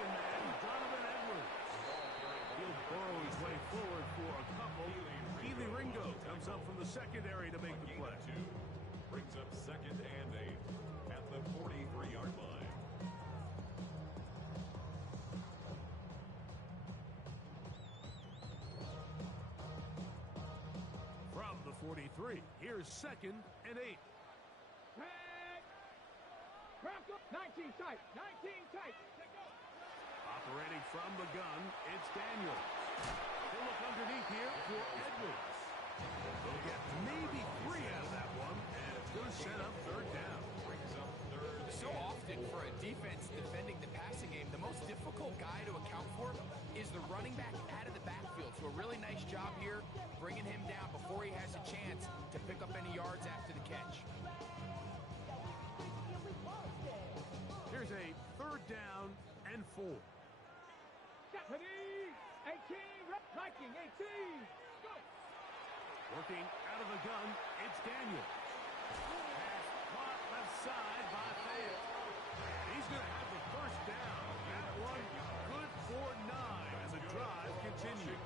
second man, Donovan Edwards. He'll burrow his way forward for a couple. Keely Ringo comes up from the secondary to make the play. Brings up 2nd and 8 at the 43-yard line. From the 43, here's 2nd and 8. 19 tight, 19 tight. Operating from the gun, it's Daniels. He'll look underneath here for Edwards. They'll get maybe 3 out of that one, and it's going to set up 3rd down. Brings up 3rd. So often for a defense defending the passing game, the most difficult guy to account for is the running back out of the backfield. So a really nice job here, bringing him down before he has a chance to pick up any yards after the catch. Here's a 3rd down and 4. Stephanie, 18, Viking, 18. Go. Working out of the gun, it's Daniels. Pass caught left side by Fayette. He's going to have the 1st down. That one good for 9 as the drive continues.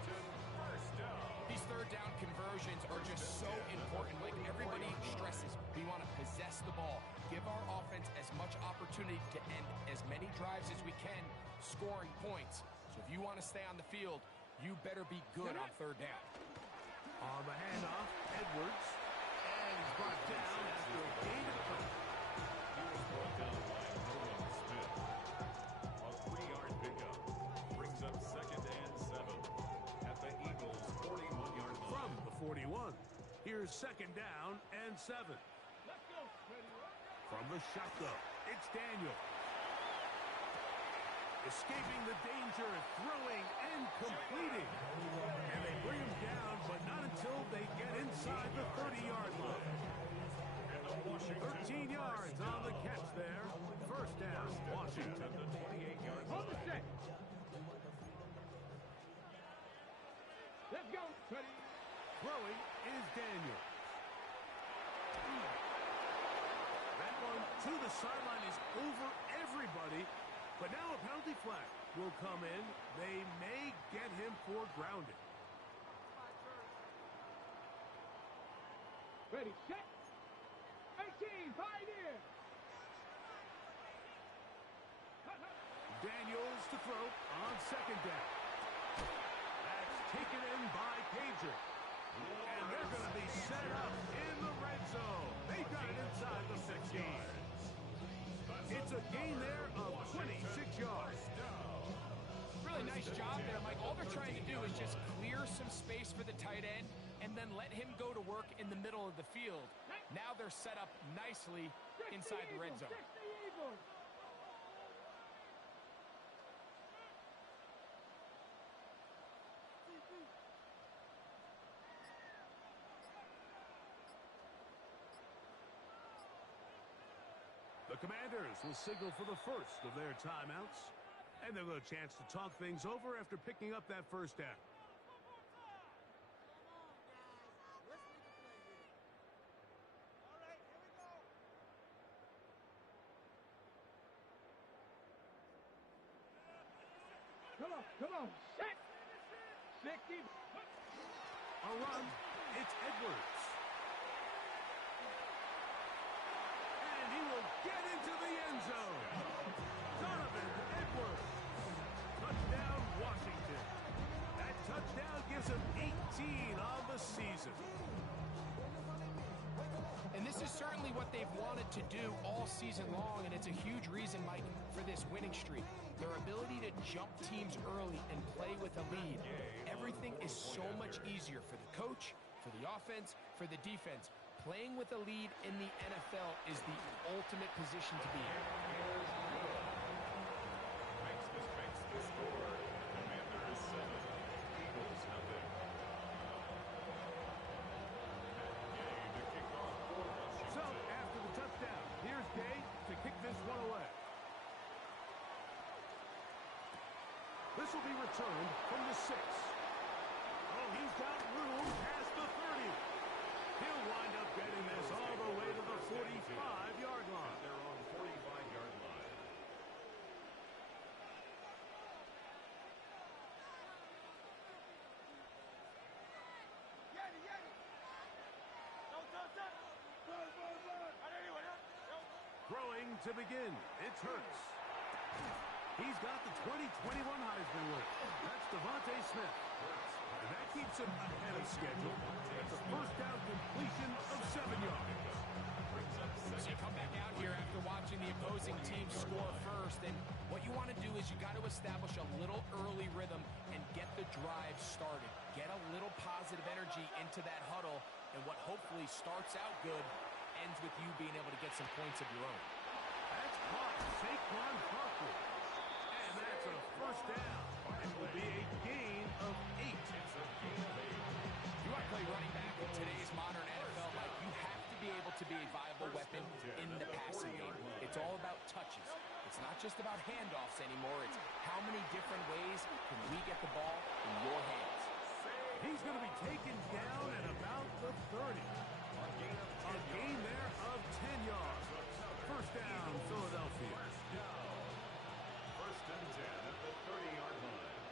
These 3rd down conversions are just so important. Like everybody stresses, we want to possess the ball, give our offense as much opportunity to end as many drives as we can, scoring points. So if you want to stay on the field, you better be good on 3rd down. On the handoff, Edwards, and he's brought down after a gain of 3. He was brought down by Nolan Smith. A 3-yard pickup brings up 2nd and 7 at the Eagles' 41-yard line. From the 41, here's 2nd down and 7. Let's go. From the shotgun, it's Daniel. Escaping the danger, throwing and completing. And they bring him down, but not until they get inside the 30-yard line. 13 yards on the catch there. 1st down, Washington. The 28-yard Hold the line. set. Let's go. Ready. Throwing is Daniel. That one to the sideline is over everybody. But now a penalty flag will come in. They may get him for grounding. Ready, set. 18, pioneer. Daniels to throw on 2nd down. That's taken in by Pager. And they're going to be set up in the red zone. They got it inside the 15. It's a gain there of 26 yards. Really nice job there, Mike. All they're trying to do is just clear some space for the tight end and then let him go to work in the middle of the field. Now they're set up nicely inside the red zone. The Commanders will signal for the first of their timeouts. And they'll get a chance to talk things over after picking up that 1st down. Come on, set. 60. A run, it's Edwards. And he will get into the end zone. Donovan Edwards. Touchdown, Washington. That touchdown gives him 18 on the season. And this is certainly what they've wanted to do all season long, and it's a huge reason, Mike, for this winning streak. Their ability to jump teams early and play with a lead. Everything is so much easier for the coach, for the offense, for the defense. Playing with a lead in the NFL is the ultimate position to be in. Makes the score. Commanders 7, Eagles nothing. So, after the touchdown, here's Gay to kick this one away. This will be returned from the 6. Oh, he's got room past the 30. He'll wind up getting this all the way to the 45-yard line. They're on 45-yard line. Throwing to begin, it's Hurts. He's got the 2021 Heisman winner. That's Devontae Smith. And that keeps him ahead of schedule. That's a first down completion of 7 yards. So you come back out here after watching the opposing team score first, and what you want to do is you got to establish a little early rhythm and get the drive started. Get a little positive energy into that huddle, and what hopefully starts out good ends with you being able to get some points of your own. That's caught Saquon Barkley. And that's a first down. It will be a gain of 8. You want to play running back in today's modern NFL, Mike, you have to be able to be a viable weapon in the passing game. It's all about touches. It's not just about handoffs anymore. It's how many different ways can we get the ball in your hands. He's going to be taken down at about the 30. A gain there of 10 yards. First down, Philadelphia. First and 10 at the 30-yard line.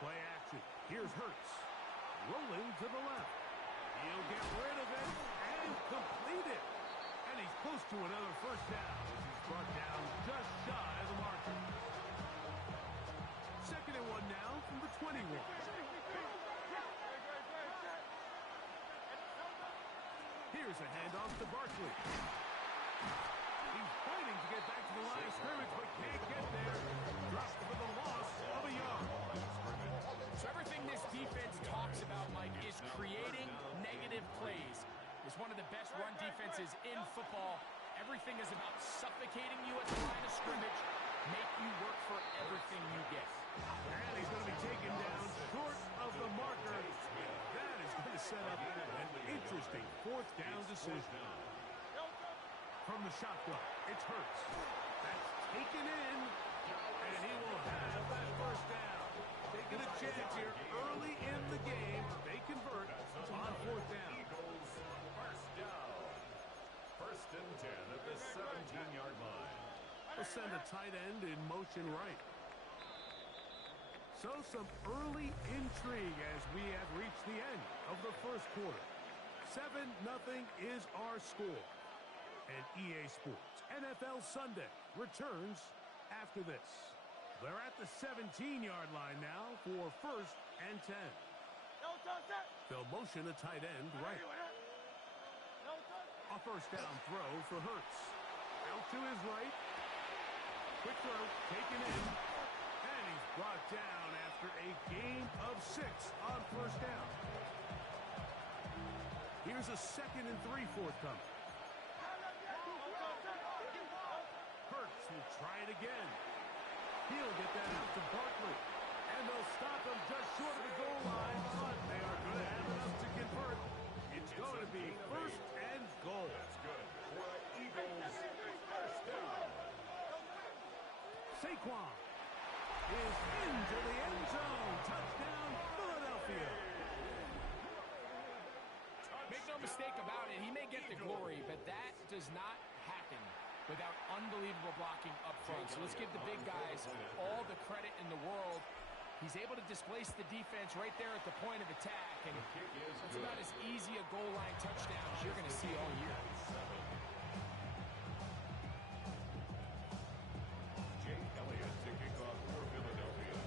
Play action. Here's Hurts. Rolling to the left. He'll get rid of it and complete it. And he's close to another first down. He's brought down just shy of the marker. Second and 1 now from the 21. Here's a handoff to Barkley. He's fighting to get back to the line of scrimmage, but can't get there. Dropped for the loss of a yard. So everything this defense talks about, Mike, is creating negative plays. It's one of the best run defenses in football. Everything is about suffocating you at the line of scrimmage, make you work for everything you get. And he's going to be taken down short of the marker. That is going to set up an interesting fourth down decision. From the shotgun, it's Hurts. That's taken in, and he will have that first down. Taking a chance here early in the game. They convert on fourth down. First down. First and 10 at the 17-yard line. We'll send a tight end in motion right. So some early intrigue as we have reached the end of the first quarter. 7-0 is our score. And EA Sports NFL Sunday returns after this. They're at the 17-yard line now for first and 10. They'll motion a tight end right. A first down throw for Hurts. Out to his right. Quick throw, taken in. And he's brought down after a gain of 6 on first down. Here's a 2nd and 3 forthcoming. Hurts will try it again. He'll get that out to Barkley. And they'll stop him just short of the goal line, but they are going to have enough to convert. It's going to be first and goal. That's good. For the Eagles, first down. Saquon is into the end zone. Touchdown, Philadelphia. Make no mistake about it, he may get the glory, but that does not happen without unbelievable blocking up front. So let's give the big guys all the credit in the world. He's able to displace the defense right there at the point of attack, and it's about as easy a goal line touchdown as you're going to see all year. Jake Elliott to kick off for Philadelphia.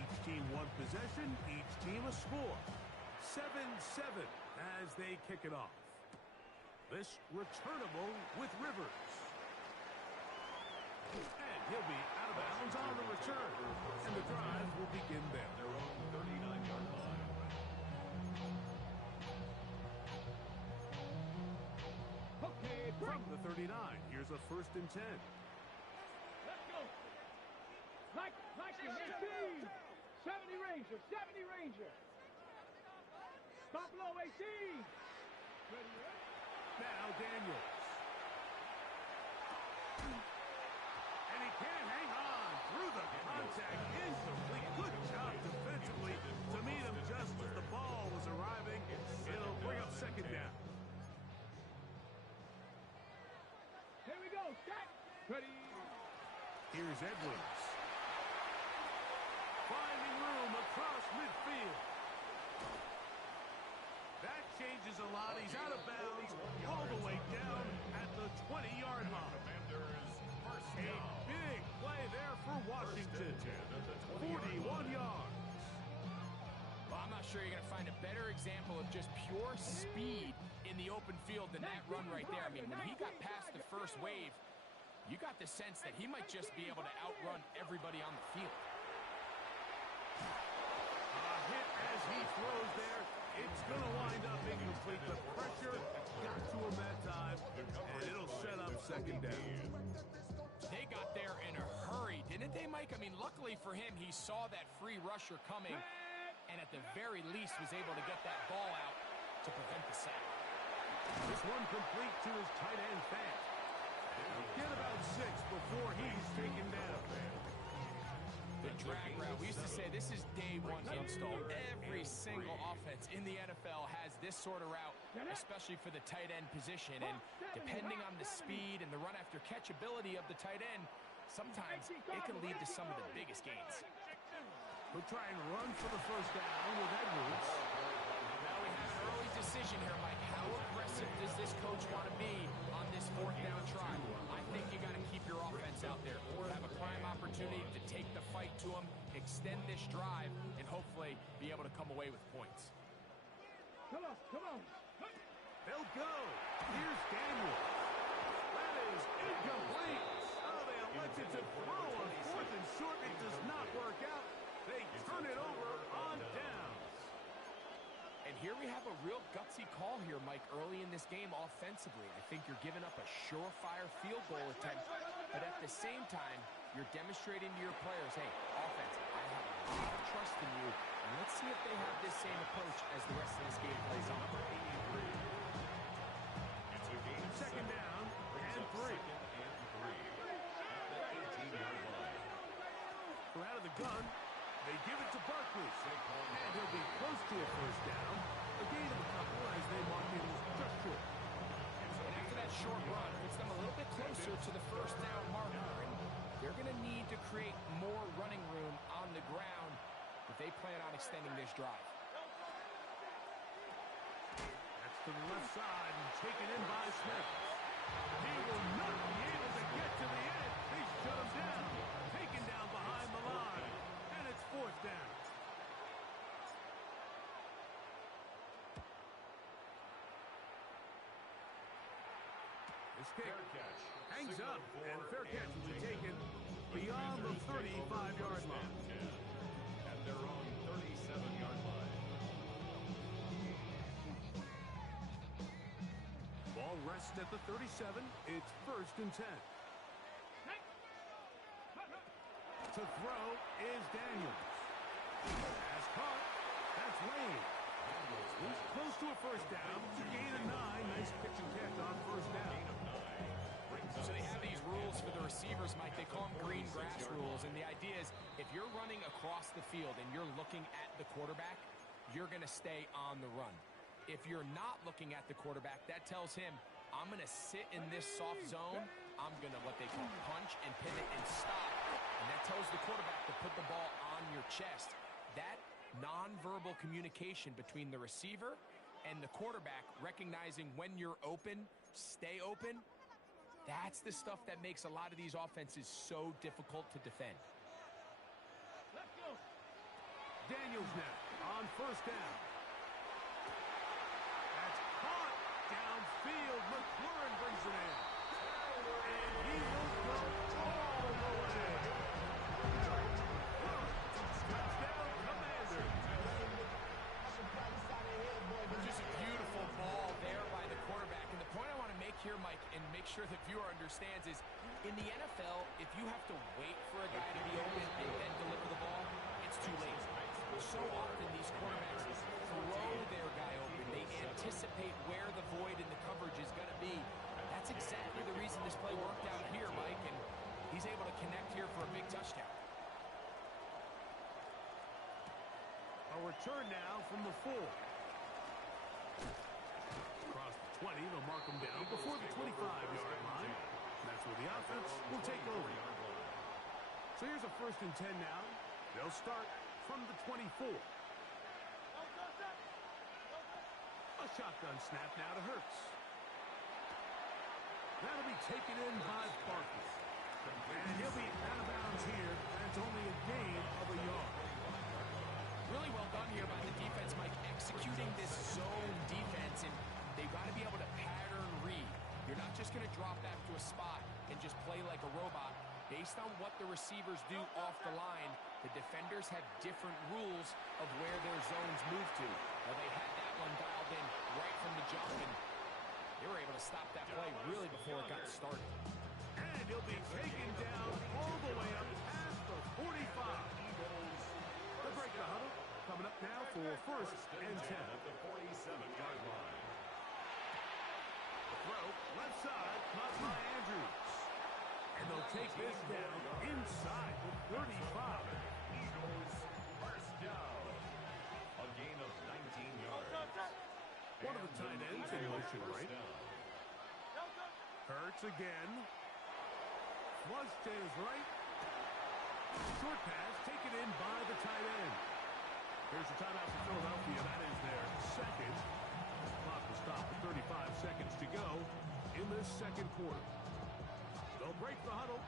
Each team one possession, each team a score. 7-7 as they kick it off. This returnable with Rivers. And he'll be out of bounds on the return. And the drive will begin there. Their own 39-yard line. Okay, From the 39, here's a first and 10. let's go. Liking 18. 70 Ranger, 70 Ranger. Stop low 18. Ready, right? Now Daniels. And he can't hang on through the contact. Incomplete. Good job defensively to meet him just as the ball was arriving. It'll bring up second down. Here we go. Set. Ready. Here's Edwards. Finding room across midfield. That changes changes a lot. He's out of bounds all the way down at the 20-yard line. A big play there for Washington. 41 yards. Well, I'm not sure you're going to find a better example of just pure speed in the open field than that run right there. I mean, when he got past the first wave, you got the sense that he might just be able to outrun everybody on the field. Hit as he throws there. It's going to wind up incomplete. The pressure got to him that time, and it'll set up second down. They got there in a hurry, didn't they, Mike? I mean, luckily for him, he saw that free rusher coming, and at the very least was able to get that ball out to prevent the sack. This one complete to his tight end, Fant. He'll get about 6 before he's taken down. The drag route. We used to say this is day one install. Every single offense in the NFL has this sort of route, especially for the tight end position. And depending on the speed and the run after catch ability of the tight end, sometimes it can lead to some of the biggest gains. He'll try and run for the first down with Edwards. Now we have an early decision here, Mike. How aggressive does this coach want to be on this fourth down try? I think you got to keep your offense out there. Have a prime opportunity to take the fight to them, extend this drive, and hopefully be able to come away with points. Come on, come on. They'll go. Here's Daniel. That is incomplete. Oh, they elected to throw on 4th and short. It does not work out. They turn it over on downs. And here we have a real gutsy call here, Mike, early in this game offensively. I think you're giving up a surefire field goal attempt, but at the same time, you're demonstrating to your players, hey, offense, I have a lot of trust in you, and let's see if they have this same approach as the rest of this game plays on. It's a game Second down and 3. From out of the gun, they give it to Barkley. And he'll be close to a first down. A gain of a couple as they mark him just short. And after that short run, puts them a little bit closer to the first down marker, and they're going to need to create more running room on the ground if they plan on extending this drive. That's to the left side and taken in by Smith. He will not be able to get to the end. They shut him down. Taken down behind the line. And it's 4th down. This kick hangs up, and fair catch will be taken beyond the 35-yard line. At their own 37-yard line. Ball rests at the 37. It's 1st and 10. To throw is Daniels. Has caught. That's Lane. He's close to a first down. To gain a 9. Nice pitch and catch on first down. So they have these rules for the receivers, Mike. They call them green grass rules, and the idea is if you're running across the field and you're looking at the quarterback, you're going to stay on the run. If you're not looking at the quarterback, that tells him, I'm going to sit in this soft zone. I'm going to what they call punch and pivot and stop. And that tells the quarterback to put the ball on your chest. That nonverbal communication between the receiver and the quarterback, recognizing when you're open, stay open, that's the stuff that makes a lot of these offenses so difficult to defend. Let's go. Daniels now on first down. That's caught downfield. McLaurin brings it in. And he will go all the way. Touchdown, Commander. Just a beautiful ball there by the quarterback. And the point I want to make here, Mike, and make sure the viewer understands is, in the NFL, if you have to wait for a guy to be open and then deliver the ball, it's too late. So often these quarterbacks throw their guy open. They anticipate where the void in the coverage is going to be. That's exactly the reason this play worked out here, Mike, and he's able to connect here for a big touchdown. A return now from the 4. Across the 20, they'll mark him down before the 25-yard line. That's where the offense will take over. So here's a 1st and 10 now. They'll start from the 24. A Shotgun snap now to Hurts. That'll be taken in by Barkley. And he'll be out of bounds here. That's only a gain of a yard. Really well done here by the defense, Mike, executing this zone defense, and they've got to be able to pattern read. You're not just going to drop back to a spot and just play like a robot. Based on what the receivers do off the line, the defenders have different rules of where their zones move to. Well, they had that one dialed in right from the jump, and they were able to stop that play really before it got started. And he'll be taken down all the way up past the 45. They'll break the huddle. Coming up now for first and 10. At the 47-yard line. The throw, left side, caught by Andrews. And they'll take this down inside the 35. Eagles first down. A gain of 19 yards. One of the tight ends in motion right. Hurts again. Flush to his right. Short pass taken in by the tight end. Here's the timeout for Philadelphia. That is their second. Clock will stop with 35 seconds to go in this second quarter. They'll break the huddle.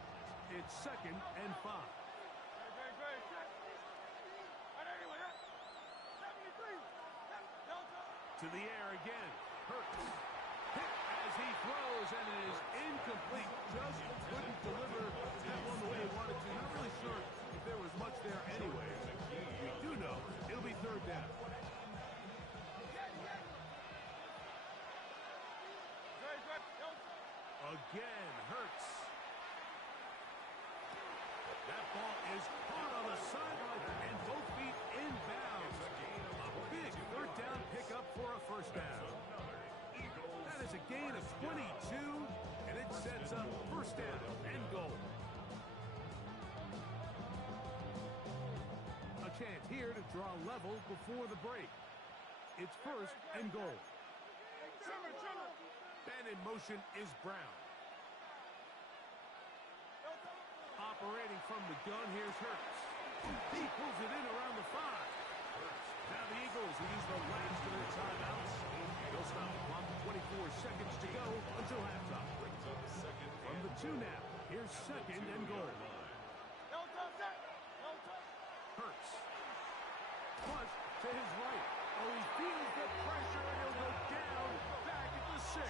It's second and 5. To the air again. Hurts. Hit as he throws, and it is incomplete. Just couldn't deliver that one the way he wanted to. Not really sure if there was much there anyway. We do know it'll be third down. Again, Hurts. That ball is caught on the sideline and both feet inbounds. A big third down pickup for a first down. That is a gain of 22, and it sets up first down and goal. A chance here to draw level before the break. It's first and goal. And in motion is Brown. Operating from the gun, here's Hurts. He pulls it in around the 5. Now the Eagles use the last of their timeouts. They'll stop the clock with 24 seconds to go until halftime. From the 2 now, here's second and goal. Hurts. Flush to his right. Oh, he feels the pressure, and he'll go down back at the 6.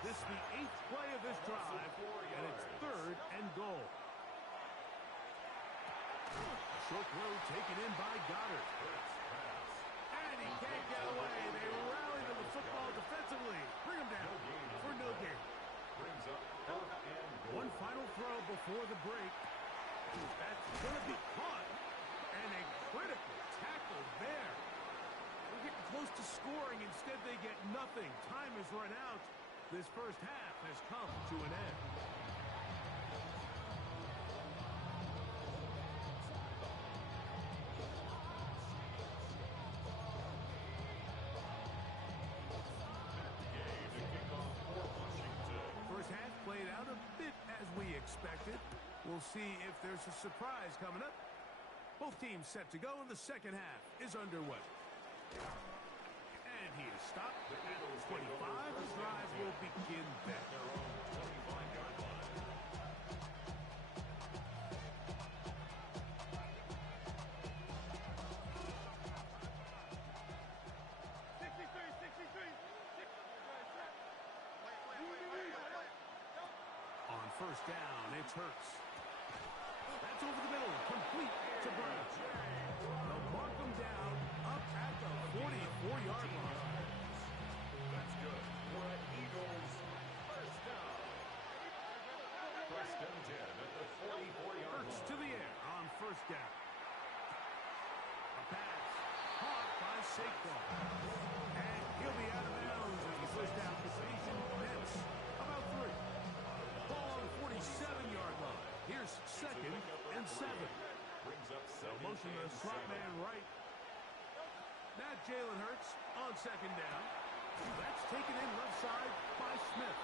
This is the 8th play of this drive, and it's third and goal. A short throw taken in by Goddard. And he can't get away. They rally to the football defensively. Bring him down for no gain. One final throw before the break. That's going to be caught. And a critical tackle there. They're getting close to scoring. Instead, they get nothing. Time has run out. This first half has come to an end. First half played out a bit as we expected. We'll see if there's a surprise coming up. Both teams set to go, and the second half is underway. And he is stopped at 25. The drive will begin then. On first down, it's Hurts. That's over the middle, complete to Brown. They'll mark him down up at the 44-yard line. That's good. For an Eagles first down. First and 10 at the 44-yard Hurts line. to the air on first down. A pass caught by Saquon. And he'll be out of bounds as the first down completion nets about 3. Ball on the 47-yard line. Here's second and 7. Brings up They'll motion the slot man right. Now Jalen Hurts on second down. That's taken in left side by Smith.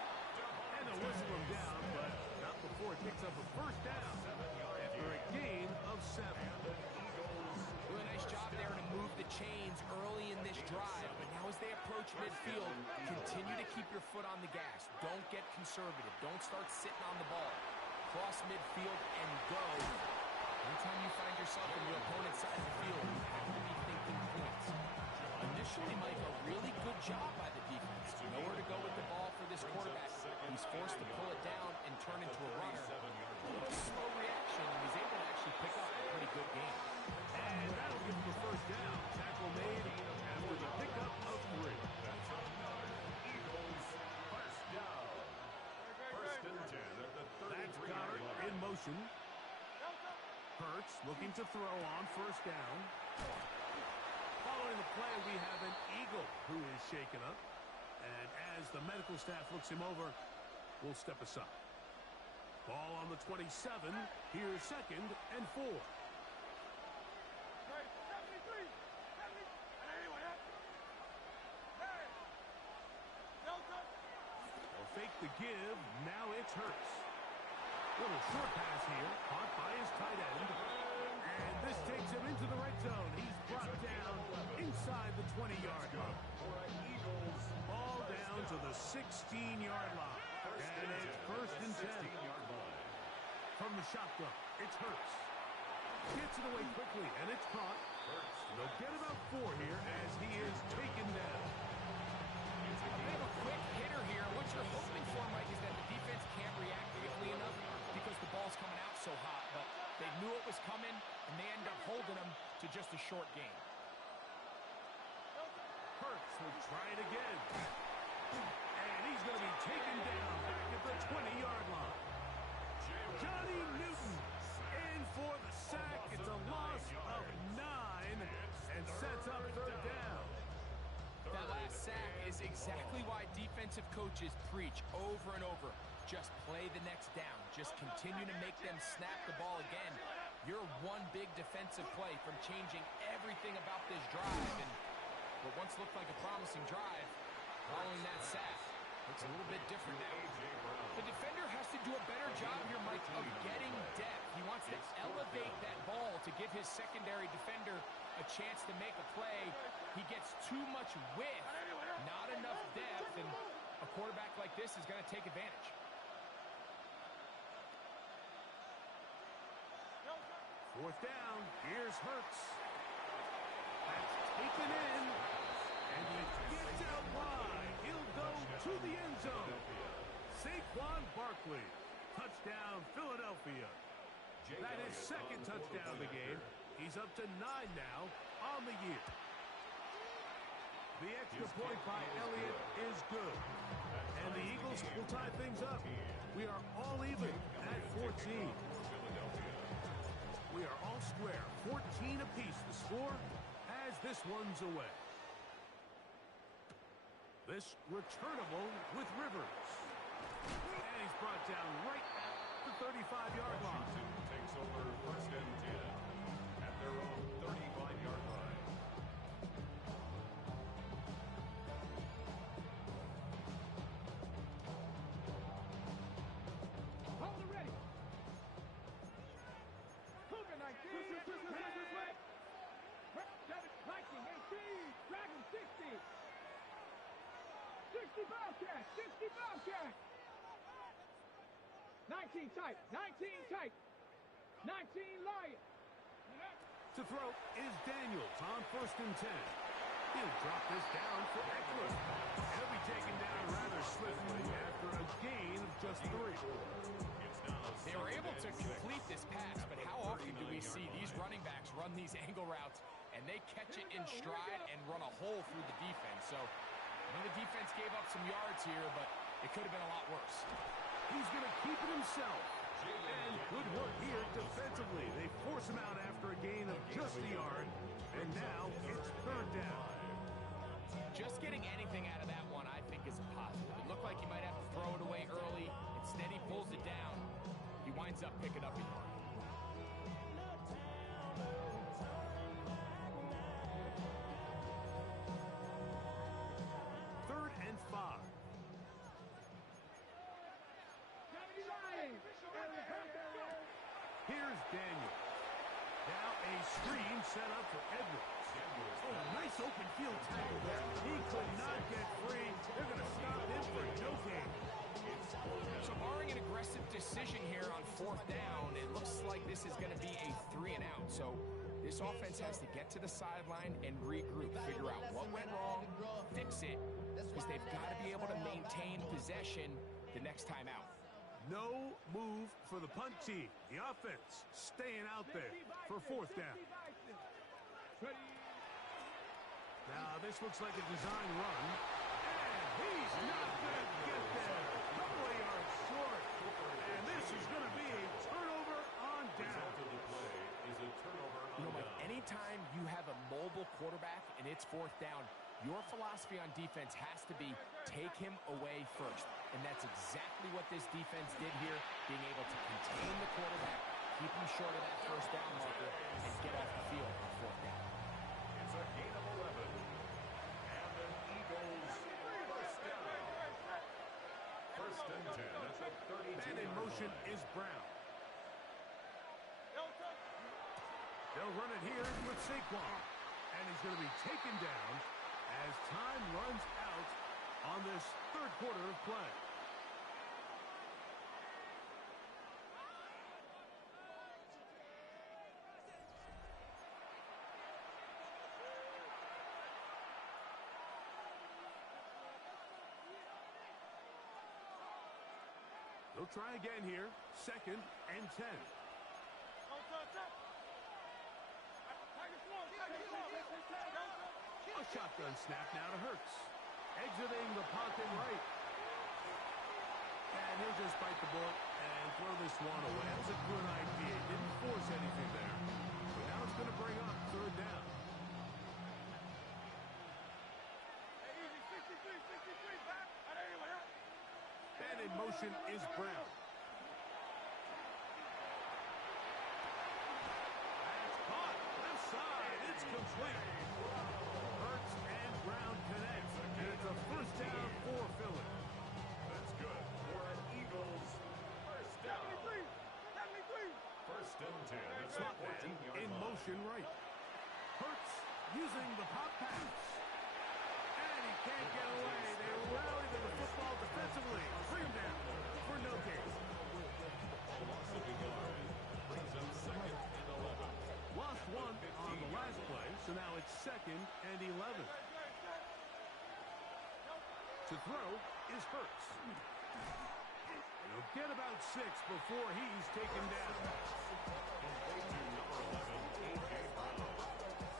And they'll whistle him down, but not before it picks up a first down after a gain of 7. Well, and I nice job there to move the chains early in this drive, but now as they approach midfield, continue to keep your foot on the gas. Don't get conservative. Don't start sitting on the ball. Cross midfield and go. Anytime you find yourself in your opponent's side of the field, you have to be thinking points. Initially, Mike, a really good job by the defense. Nowhere to go with the ball for this quarterback. He's forced to pull it down and turn into a runner. A little slow reaction, and he's able to actually pick up a pretty good game. And that'll give him the first down. Tackle made after the pickup of 3. Eagles, first down. First and 10 at the 33-yard That's Goddard line. in motion. Hurts looking to throw on first down. Following the play, we have an Eagle who is shaken up. And as the medical staff looks him over, we'll step aside. Ball on the 27. Here's 2nd and 4. They'll fake the give. Now it's Hurts. Little short pass here. Caught by his tight end. And this takes him into the red zone. He's brought down inside the 20-yard line. Ball down to the 16-yard line. And it's first and 10. From the shotgun, it's Hurts. Gets it away quickly, and it's caught. They'll get about 4 here as he is taken down. They have a quick hitter here. What you're hoping for, Mike, is that the defense can't react quickly enough because the ball's coming out so hot. But they knew it was coming, and they end up holding them to just a short gain. Hurts will try it again. And he's going to be taken down back at the 20-yard line. Johnny Newton in for the sack. It's a loss of 9 and sets up 3rd down. That last sack is exactly why defensive coaches preach over and over. Just play the next down. Just continue to make them snap the ball again. You're one big defensive play from changing everything about this drive. And what once looked like a promising drive, following that sack, looks a little bit different now. The defender has to do a better job here, Mike, of getting depth. He wants to elevate that ball to give his secondary defender a chance to make a play. He gets too much width, not enough depth, and a quarterback like this is going to take advantage. Fourth down. Here's Hurts. That's taken in. And he gets out wide. He'll go to the end zone. Saquon Barkley. Touchdown, Philadelphia. That is 2nd touchdown of the game. He's up to 9 now on the year. The extra point by Elliott is good. And the Eagles will tie things up. We are all even at 14. We are all square. 14 apiece the score as this one's away. This returnable with Rivers. And he's brought down right at the 35-yard line. Washington takes over first and 10 at their own 35-yard line. Hold it ready. Cougar 19. Viking 18. Dragon 60. 60 Bobcat. 60 Bobcat. 19 tight. 19 tight. 19 Lion. To throw is Daniels on first and 10. He'll drop this down for Eckler. He'll be taken down rather swiftly after a gain of just 3. They were able to complete this pass, but how often do we see these running backs run these angle routes and they catch it in stride and run a hole through the defense? So I know the defense gave up some yards here, but it could have been a lot worse. He's going to keep it himself. And good work here defensively. They force him out after a gain of just a yard. And now it's 3rd down. Just getting anything out of that one, I think, is a positive. It looked like he might have to throw it away early. Instead, he pulls it down. He winds up picking up a yard. Third and 5. Lion. Here's Daniels. Now a screen set up for Edwards. Oh, nice open field tackle there. He could not get free. They're going to stop him for no gain. So barring an aggressive decision here on 4th down, it looks like this is going to be a 3-and-out. So this offense has to get to the sideline and regroup, figure out what went wrong, fix it, because they've got to be able to maintain possession the next time out. No move for the punt team. The offense staying out there for 4th down. Now this looks like a design run. And he's not going to get there. Couple of yards short. And this is going to be a turnover on down. Mike, anytime you have a mobile quarterback and it's 4th down, your philosophy on defense has to be take him away first. And that's exactly what this defense did here, being able to contain the quarterback, keep him short of that 1st down marker, and get off the field on 4th down. It's a gain of 11. And an Eagles 1st down. 1st and 10 at the 32. Man in motion is Brown. They'll run it here with Saquon. And he's going to be taken down as time runs out on this 3rd quarter of play. They'll try again here. 2nd and 10. A shotgun snap now to Hurts. Exiting the pocket right. And he'll just bite the bullet and throw this one away. That was a good idea. Didn't force anything there. But now it's going to bring up 3rd down. And in motion is Brown. That's caught. Left side. It's complete. Hurts and Brown connect. And it's a 1st down for Philly. That's good for an Eagles 1st down. 1st and 10 at the Slot man 14-yard in line. motion right. Hurts using the pop pass. And he can't get away. They rally to the football defensively. Bring him down for no gain. Loss of a yard. Brings up 2nd and 11. Lost one on the last play, so now it's 2nd and 11. To throw is Hurts. He'll get about 6 before he's taken down.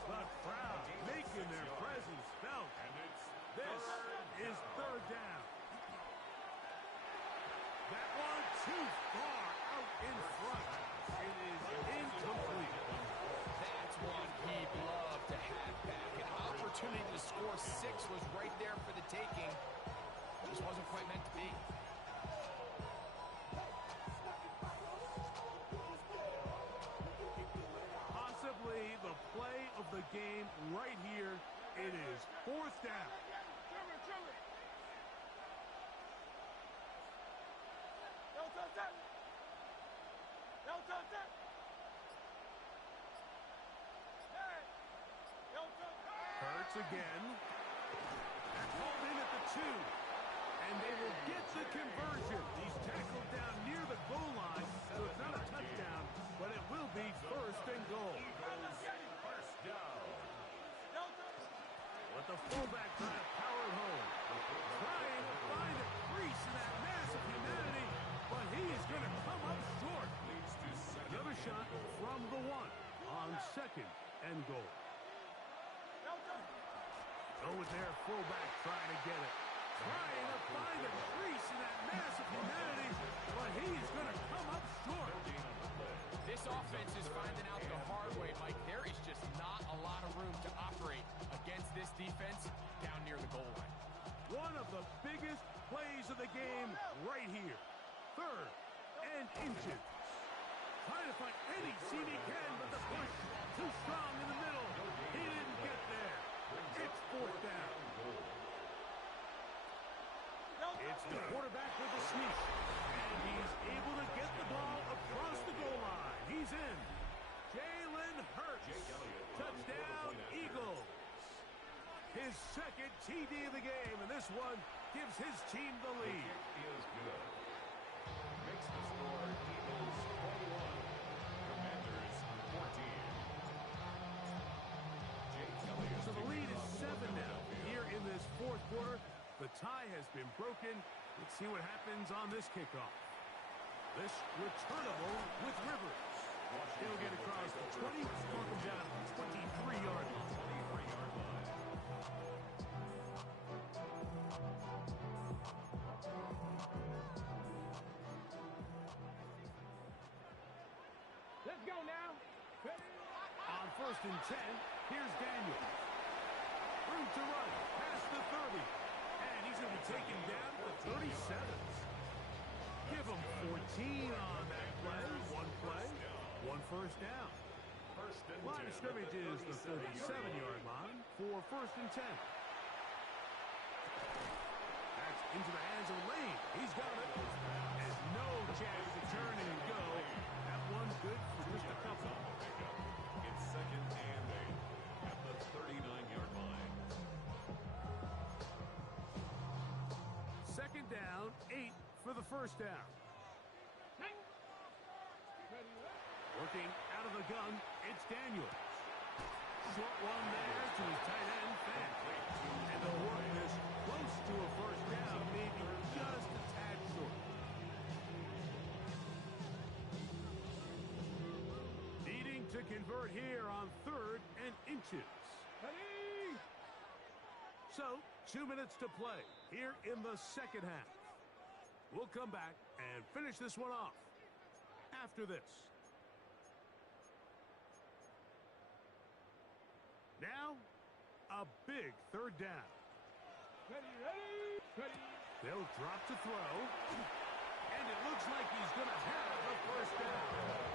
The crowd making their presence felt. And it's This is 3rd down. That one too far out in front. It is incomplete. That's one he'd love to have back. An opportunity to score 6 was right there for the taking. Just wasn't quite meant to be. Possibly the play of the game right here. It is 4th down. Hurts again. Called in at the 2. And they will get the conversion. He's tackled down near the goal line, so it's not a touchdown, but it will be 1st and goal. Eagles 1st down. With the fullback trying to power it home. Trying to find a crease in that mass of humanity, but he is going to come up short. Leads to 2nd. Another shot from the 1 on 2nd and goal. Go with their fullback trying to get it. Trying to find a crease in that mass of humanity, but he's going to come up short. This offense is finding out the hard way, Mike. There is just not a lot of room to operate against this defense down near the goal line. One of the biggest plays of the game right here. 3rd and inches. Trying to find any seam he can, but the push too strong in the middle. He didn't get there. It's 4th down. It's the quarterback with the sneak. And he's able to get the ball across the goal line. He's in. Jalen TD of the game, and this one gives his team the The lead. kick is good. Makes the score Eagles 21, Commanders 14. Jay Kelly is So the taking lead is off for 7 now. Philadelphia. Here in this fourth quarter, the tie has been broken. Let's see what happens on this kickoff. This returnable with Rivers. He'll get across the 20, mark him down at the 23-yard line. 23-yard line. Let's go now. On 1st and 10, here's Daniels. Room to run, past the 30. And he's going to be taken down at the 37s. Give him 14 on that play. One play, one first down. First and Line 10 of scrimmage at is the 37-yard line for 1st and 10. That's into the hands of Lane. He's got it. And no chance to turn and go. That one's good for just a couple. It's 2nd and 8 at the 39-yard line. 2nd down, 8 for the first down. Working out of the gun, it's Daniels. Short one there to his tight end, Fant. And they'll work this close to a first down, maybe just a tad short. Needing to convert here on 3rd and inches. So, 2 minutes to play here in the second half. We'll come back and finish this one off after this. Now, a big 3rd down. They'll drop to throw. And it looks like he's going to have the first down.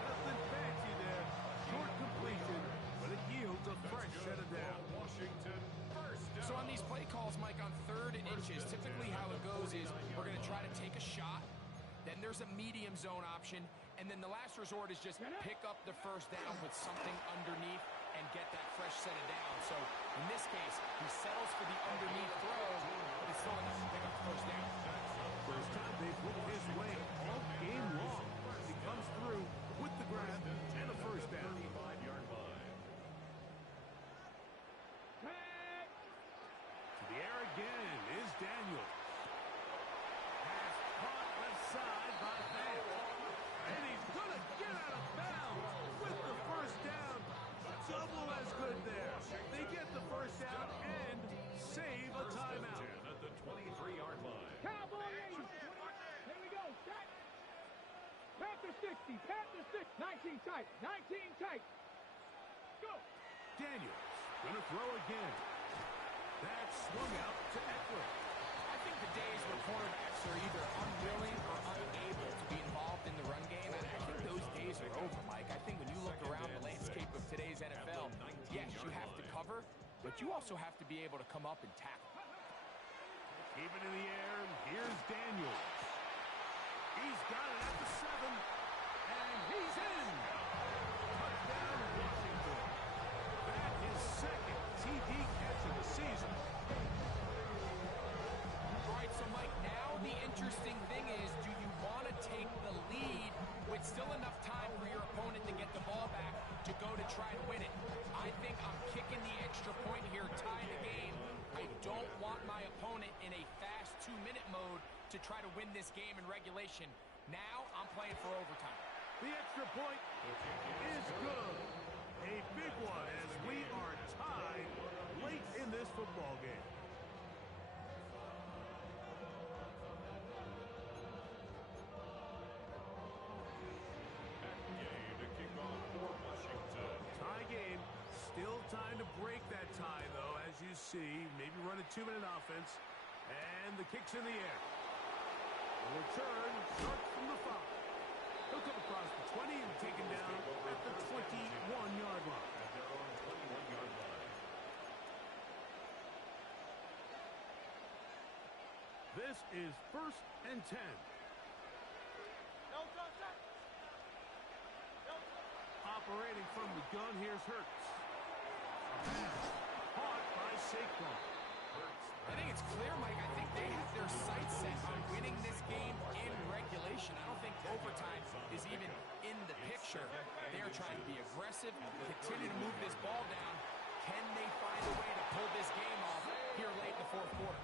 Nothing fancy there. Short completion, but it yields a fresh set of downs. Washington first down. So on these play calls, Mike, on 3rd and inches, typically how it goes is we're going to try to take a shot, then there's a medium zone option, and then the last resort is just pick up the first down with something underneath and get that fresh set of downs. So in this case, he settles for the underneath throw, but it's still enough to pick up the first down. First time they've looked his way all game long. He comes through with the grab and a first down. 35-yard line. To the air again is Daniels. Pass caught left side by Fant. And he's going to get out of bounds with the first down. Double as good there. They get the first down and save a timeout. 10 at the 23-yard line. Cowboy 80. Here we go. Set. Panther 60. Panther 6. 19 tight. 19 tight. Go. Daniels going to throw again. That swung out to Eckler. I think the days where cornerbacks are either unwilling or unable to be involved in the run game, and I think those days are over, Mike. I think when you look around the landscape of today's NFL, yes, you have to cover, but you also have to be able to come up and tackle. Keep it in the air. Here's Daniels. He's got it at the 7. And he's in. Touchdown, Washington. That is 2nd TD catch of the season. All right, so Mike, now the interesting thing is, do you want to take the lead with still enough time for your opponent to get the ball back to go to try to win it? I think I'm kicking the extra point here, tie the game. I don't want my opponent in a fast 2-minute mode to try to win this game in regulation. Now I'm playing for overtime. The extra point is good. A big one as we are tied late in this football game. Game to kick off for Washington. Tie game. Still time to break that tie, though, as you see. Maybe run a 2-minute offense. And the kick's in the air. The return starts from the 5. He'll come across the 20 and taken down at the 21-yard line. At their own 21-yard line. This is 1st and 10. Operating from the gun, here's Hurts. A pass caught by Saquon. Hurts I think it's clear, Mike. I think they have their sights set on winning this game in regulation. I don't think overtime is even in the picture. They are trying to be aggressive, continue to move this ball down. Can they find a way to pull this game off here late in the fourth quarter?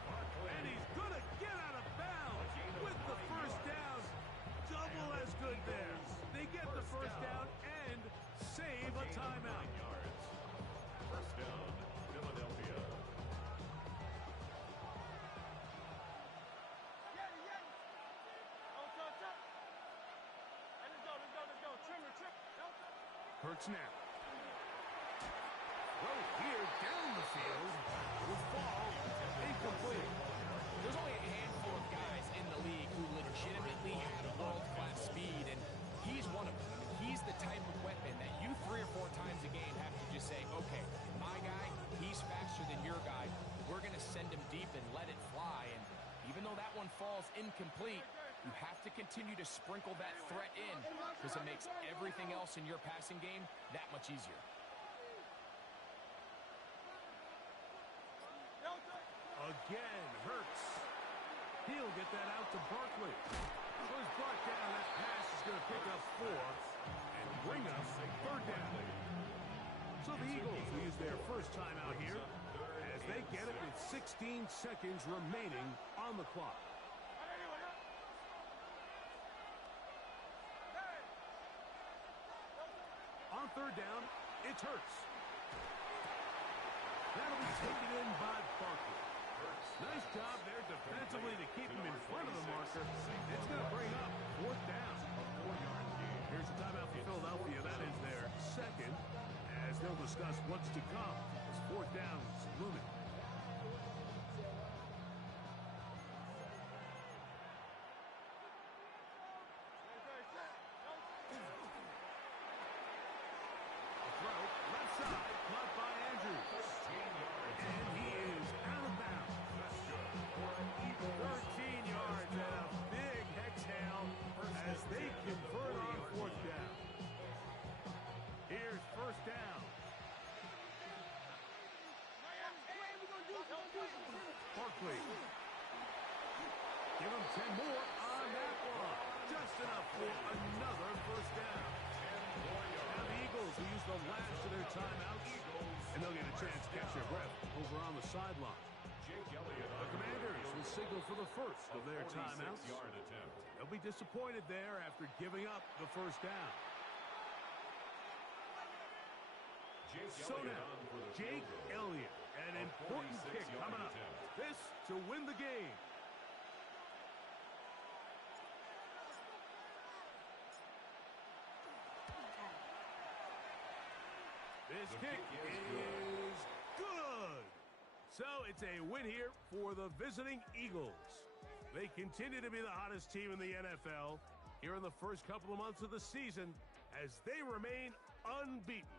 And he's going to get out of bounds with the first down. Double as good there. They get the first down and save a timeout. First down, Philadelphia. Hurts now. Well, here down the field will fall incomplete. There's only a handful of guys in the league who legitimately have world-class speed, and he's one of them. I mean, he's the type of weapon that you 3 or 4 times a game have to just say, okay, my guy, he's faster than your guy. We're going to send him deep and let it fly. And even though that one falls incomplete, you have to continue to sprinkle that threat in because it makes everything else in your passing game that much easier. Again, Hurts. He'll get that out to Barkley. So he's brought down. That pass is going to pick up 4 and bring us a third down. So the Eagles will use their first timeout here as they get it with 16 seconds remaining on the clock. On third down, it's Hurts. That'll be taken in by Barkley. Nice job there defensively to keep him in front of the marker. It's going to bring up fourth down. Here's the timeout for Philadelphia. That is their second, as they'll discuss what's to come as fourth down's looming. A throw, left side, caught by Andrews. And he is out of bounds. 13 yards and a big exhale as they convert on fourth down. Here's first down. Barkley. Give him 10 more on that one. Just enough for another first down. Now the Eagles will use the last of their timeouts, and they'll get a chance to catch their breath over on the sideline. The Commanders will signal for the first of their timeouts. They'll be disappointed there after giving up the first down. So now, Jake Elliott, an important kick coming up. This to win the game. This kick is good. So it's a win here for the visiting Eagles. They continue to be the hottest team in the NFL here in the first couple of months of the season as they remain unbeaten.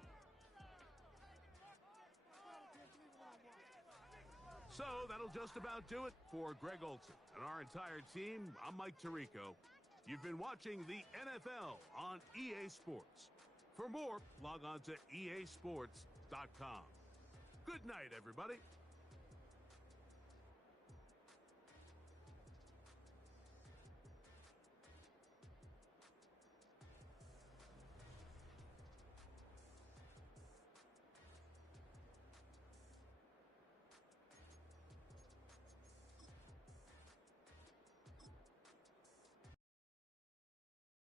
So that'll just about do it for Greg Olsen and our entire team. I'm Mike Tirico. You've been watching the NFL on EA Sports. For more, log on to easports.com. Good night, everybody.